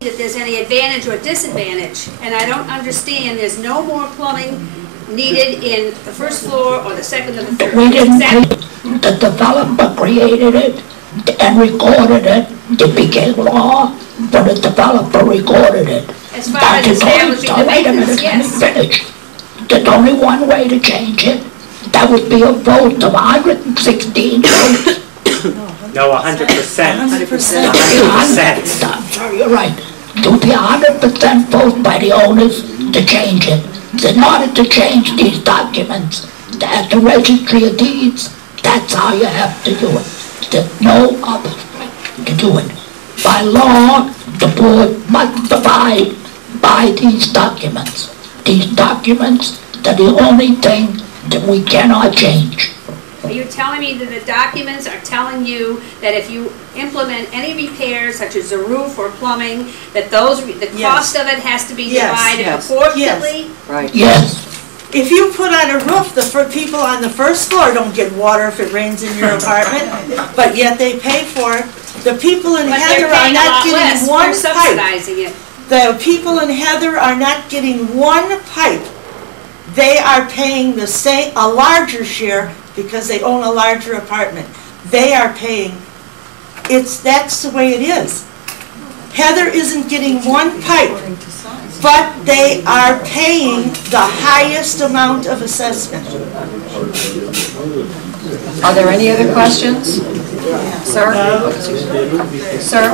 that there's any advantage or disadvantage, and I don't understand, there's no more plumbing needed in the first floor or the second or the third. We didn't the developer created it and recorded it. It became law, but the developer recorded it. As far as establishing the maintenance, yes. Finish. There's only one way to change it. That would be a vote of 116 votes. No, 100%. 100%. I'm sorry, you're right. There would be 100% vote by the owners to change it. In order to change these documents at the registry of deeds, that's how you have to do it. There's no other way to do it. By law, the board must abide by these documents. These documents are the only thing that we cannot change. Are you telling me that the documents are telling you that if you implement any repairs, such as a roof or plumbing, that the cost of it has to be divided proportionately? Yes. Right. Yes. If you put on a roof, the people on the first floor don't get water if it rains in your apartment, but yet they pay for it. The people in Heather are not getting one pipe. The people in Heather are not getting one pipe. They are paying the same, a larger share because they own a larger apartment. They are paying. That's the way it is. Heather isn't getting one pipe, but they are paying the highest amount of assessment. Are there any other questions? Sir? Sir?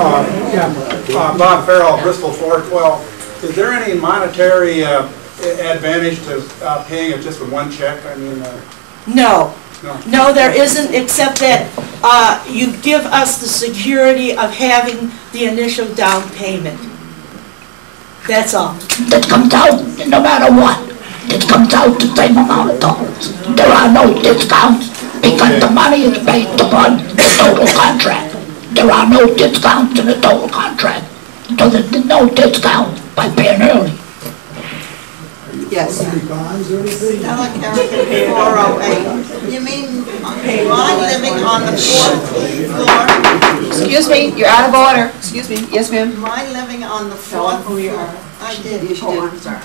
Bob Farrell, Bristol 412. Is there any monetary advantage to paying it just with one check? I mean, No, there isn't, except that you give us the security of having the initial down payment. That's all. That comes out no matter what. It comes out the same amount of dollars. There are no discounts because the money is based upon the total contract. There are no discounts in the total contract. So there's no discount by paying early. Yes. Stella Carrigan, 408. You mean mine living on the 4th floor? Excuse me, you're out of order. Excuse me. Yes, ma'am. Mine living on the 4th floor. I did. Yes, you did. I'm sorry.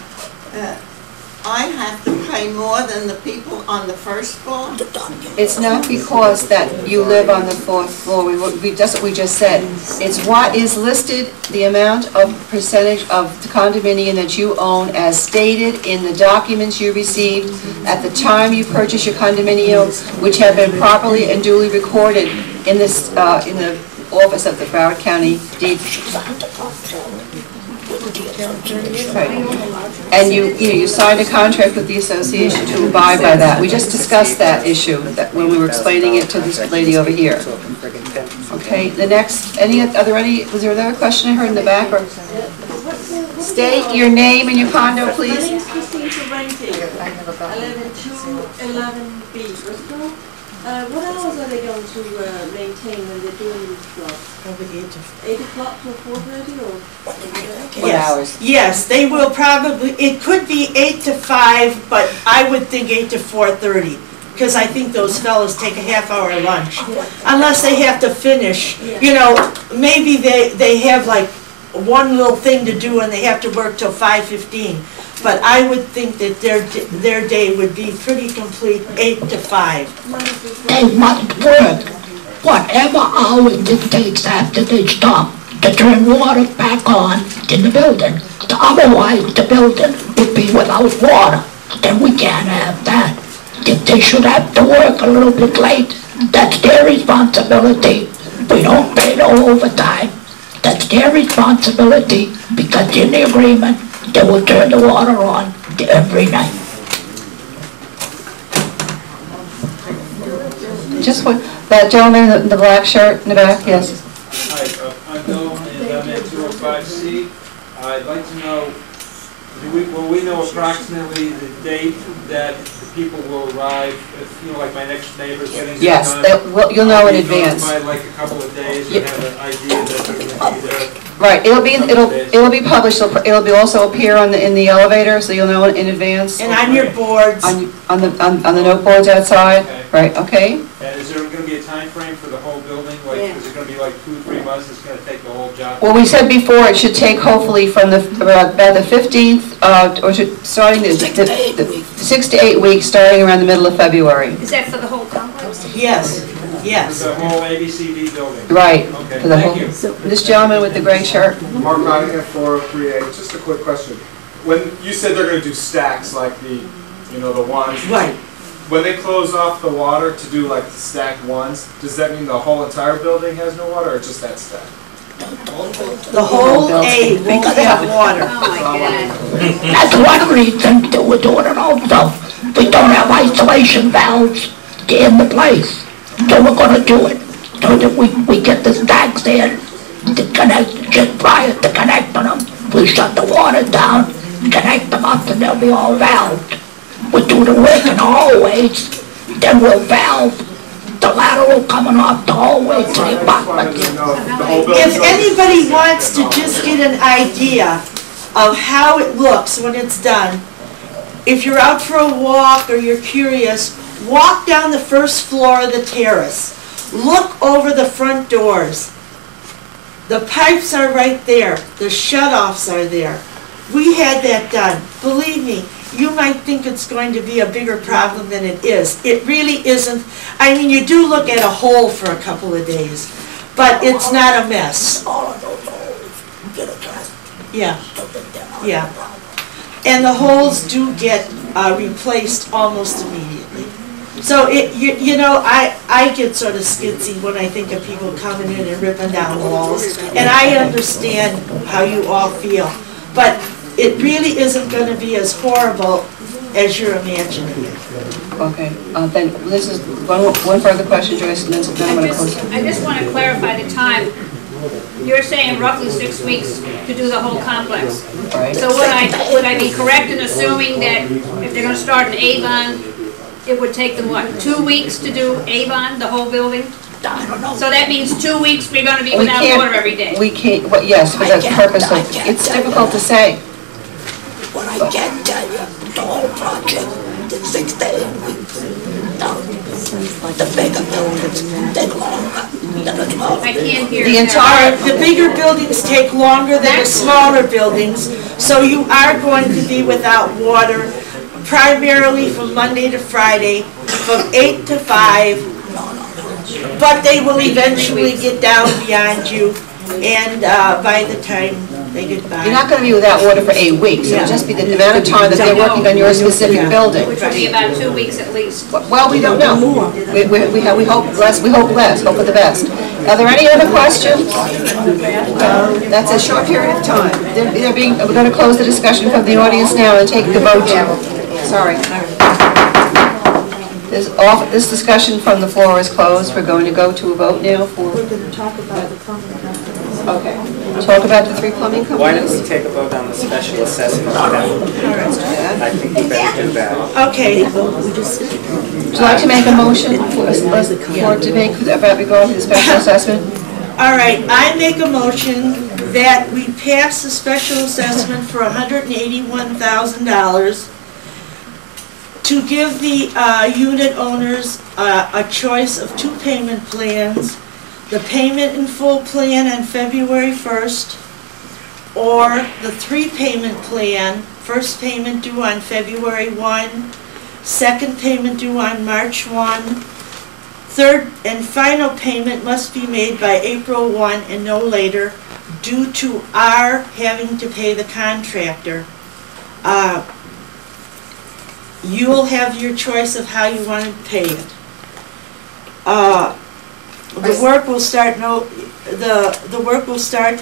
I have to pay more than the people on the first floor? It's not because that you live on the 4th floor. That's what we just said. It's what is listed, the amount of percentage of the condominium that you own as stated in the documents you received at the time you purchased your condominium, which have been properly and duly recorded in this in the office of the Broward County Deed. Right. And you signed a contract with the association to abide by that. We just discussed that issue when we were explaining it to this lady over here. Okay, the next, was there another question I heard in the back? Or state your name and your condo, please. My name is Christine Sorrenti. I live in 211B, Bristol. What hours are they going to maintain when they're doing this job? 8 o'clock till 4:30 or? What hours? Yes, they will probably, it could be 8 to 5, but I would think 8 to 4:30, because I think those fellows take a half-hour lunch. Unless they have to finish, you know, maybe they have like one little thing to do and they have to work till 5:15. But I would think that their day would be pretty complete, 8 to 5. They must work whatever hours it takes after they stop to turn water back on in the building. Otherwise, the building would be without water. Then we can't have that. If they should have to work a little bit late, that's their responsibility. We don't pay no overtime. That's their responsibility because in the agreement, they will turn the water on every night. Just what, that gentleman in the black shirt in the back, yes. Hi, I'm Bill, and I'm at 205C. I'd like to know, will we know approximately the date that the people will arrive, if, you know, like my next neighbor's getting there? Yes, you'll know in advance. By like a couple of days, and have an idea that they're going to be there. Right, it'll be published. It'll be also appear in the elevator, so you'll know in advance. And on your boards. On the note boards outside. Okay. Right. Okay. And is there going to be a time frame for the whole building? Like, is it going to be like 2 or 3 months? It's going to take the whole job document? Well, we said before, it should take hopefully from about the 15th, or starting the 6 to 8 weeks, starting around the middle of February. Is that for the whole complex? Yes, yes. The whole ABCD building? Right. Okay, For the thank whole- you. This gentleman with the gray shirt. Mark Nottingham, 403A. Just a quick question. When you said they're going to do stacks like the ones. Right. When they close off the water to do like the stacked ones, does that mean the whole entire building has no water or just that stack? The whole A won't have water. Oh, my God. That's one reason that we're doing it also. We don't have isolation valves in the place. So we're gonna do it so that we get the stacks in to connect, just prior to connecting them. We shut the water down, connect them up, and they'll be all valved. We do the work in the hallways, then we'll valve the lateral coming off the hallway to the apartment. If anybody wants to just get an idea of how it looks when it's done, if you're out for a walk or you're curious, walk down the first floor of the terrace. Look over the front doors. The pipes are right there. The shut-offs are there. We had that done. Believe me, you might think it's going to be a bigger problem than it is. It really isn't. I mean, you do look at a hole for a couple of days, but it's not a mess. Yeah, yeah. And the holes do get replaced almost immediately. So I get sort of skitsy when I think of people coming in and ripping down walls, and I understand how you all feel, but it really isn't going to be as horrible as you're imagining it. Okay, then this is one further question, Joyce, and then I'm going to close. I just want to clarify the time. You're saying roughly 6 weeks to do the whole complex. Right. So would I be correct in assuming that if they're going to start in Avon, it would take them, what, 2 weeks to do Avon, the whole building? I don't know. So that means 2 weeks we're going to be without water every day? We can't, well, yes, for the purpose of, it's difficult to say. What I can tell you, the whole project is 6 to 8 weeks. Now, the bigger buildings take longer than the smaller. I can't hear. The bigger buildings take longer than the smaller buildings, so you are going to be without water primarily from Monday to Friday, from 8 to 5. But they will eventually get down beyond you, and by the time they get by. You're not going to be without water for 8 weeks. It'll just be the amount of time that they're working on your specific building. Which would be about 2 weeks at least. Well, we don't know. We hope less. We hope less. Hope for the best. Are there any other questions? That's a short period of time. We're going to close the discussion from the audience now and take the vote. Sorry. This discussion from the floor is closed. We're going to go to a vote now for... We're going to talk about the plumbing companies. Okay. Talk about the 3 plumbing companies? Why don't we take a vote on the special assessment? I think we better do that. Okay. Would you like to make a motion regarding the special assessment? All right, I make a motion that we pass the special assessment for $181,000 to give the unit owners a choice of 2 payment plans, the payment in full plan on February 1st, or the 3 payment plan, first payment due on February 1, second payment due on March 1, third and final payment must be made by April 1 and no later, due to our having to pay the contractor. You'll have your choice of how you want to pay it. The work will start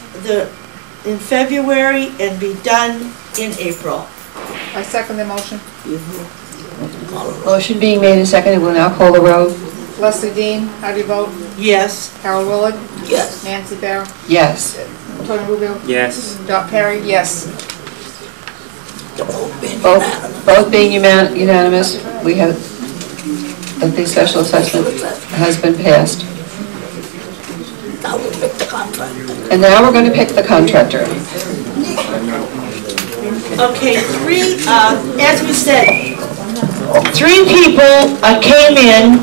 in February and be done in April. I second the motion. Motion being made and seconded. We'll now call the roll. Leslie Dean, how do you vote? Yes. Carol Willard? Yes. Nancy Barrow? Yes. Tony Rubio? Yes. Dot Perry? Yes. Both being unanimous, we have that the special assessment has been passed. Now we'll pick the contractor. And now we're going to pick the contractor. Okay, as we said, 3 people came in,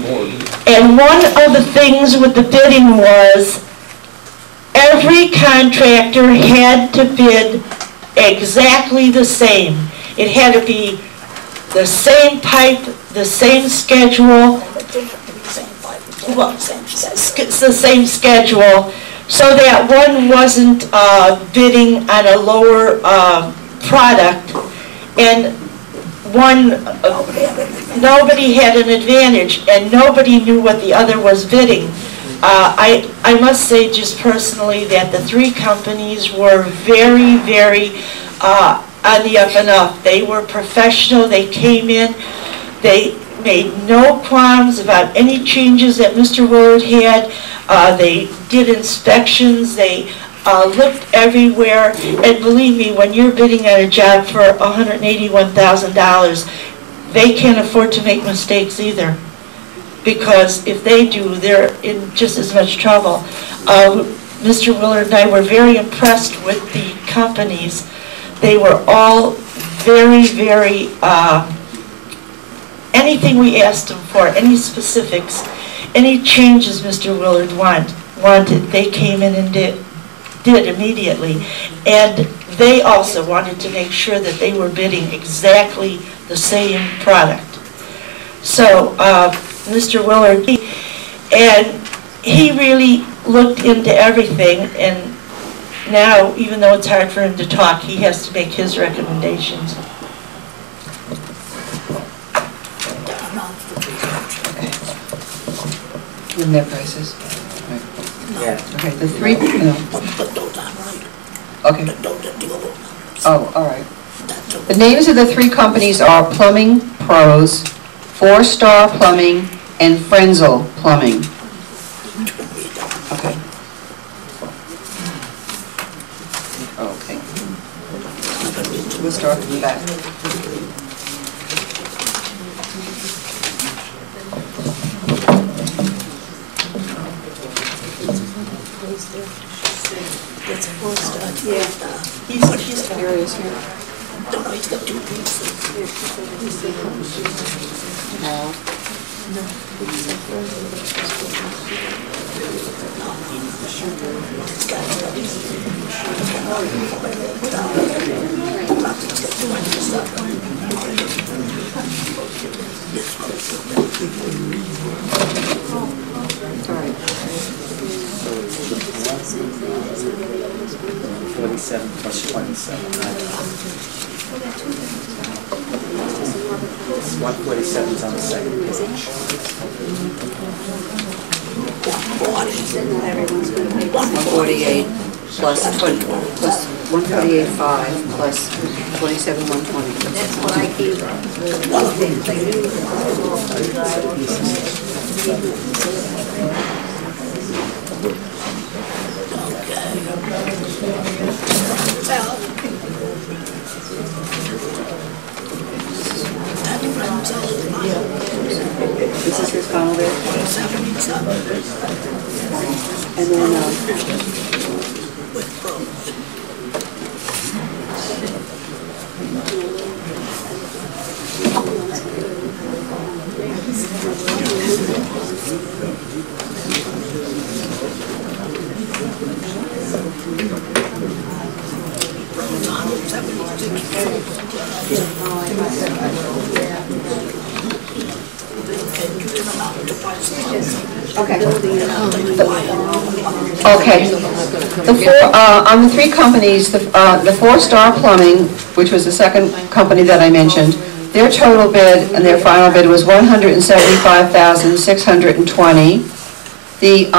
and one of the things with the bidding was every contractor had to bid exactly the same. It had to be the same pipe, the same schedule, it's the same schedule, so that one wasn't bidding on a lower product, and nobody had an advantage, and nobody knew what the other was bidding. I must say just personally that the three companies were very, very on the up and up. They were professional, they came in, they made no qualms about any changes that Mr. Willard had. They did inspections, they looked everywhere, and believe me, when you're bidding on a job for $181,000, they can't afford to make mistakes either, because if they do, they're in just as much trouble. Mr. Willard and I were very impressed with the companies. They were all very, very, anything we asked them for, any specifics, any changes Mr. Willard wanted, they came in and did immediately. And they also wanted to make sure that they were bidding exactly the same product. So Mr. Willard, and he really looked into everything, and now, even though it's hard for him to talk, he has to make his recommendations. And their prices? Right. Yeah. Okay, the three, no. Okay. Oh, all right. The names of the three companies are Plumbing Pros, 4 Star Plumbing, and Frenzel Plumbing. Okay. Okay. We'll start from the back. It's 4 star. Yeah. He's curious here. No, he's got 2 pieces. No. No. All right. 47 plus 27. 147 is on the second page. 148 plus 20, plus 148.5 plus 27.120. That's what I keep. This is his final bid. And then, okay. Okay. On the three companies, the 4 Star Plumbing, which was the second company that I mentioned, their total bid and their final bid was $175,620. The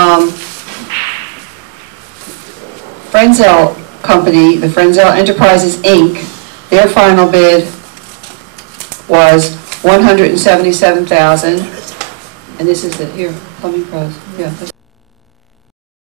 Frenzel company, the Frenzel Enterprises Inc., their final bid was $177,000. And this is the, here, Plumbing Pros, yeah.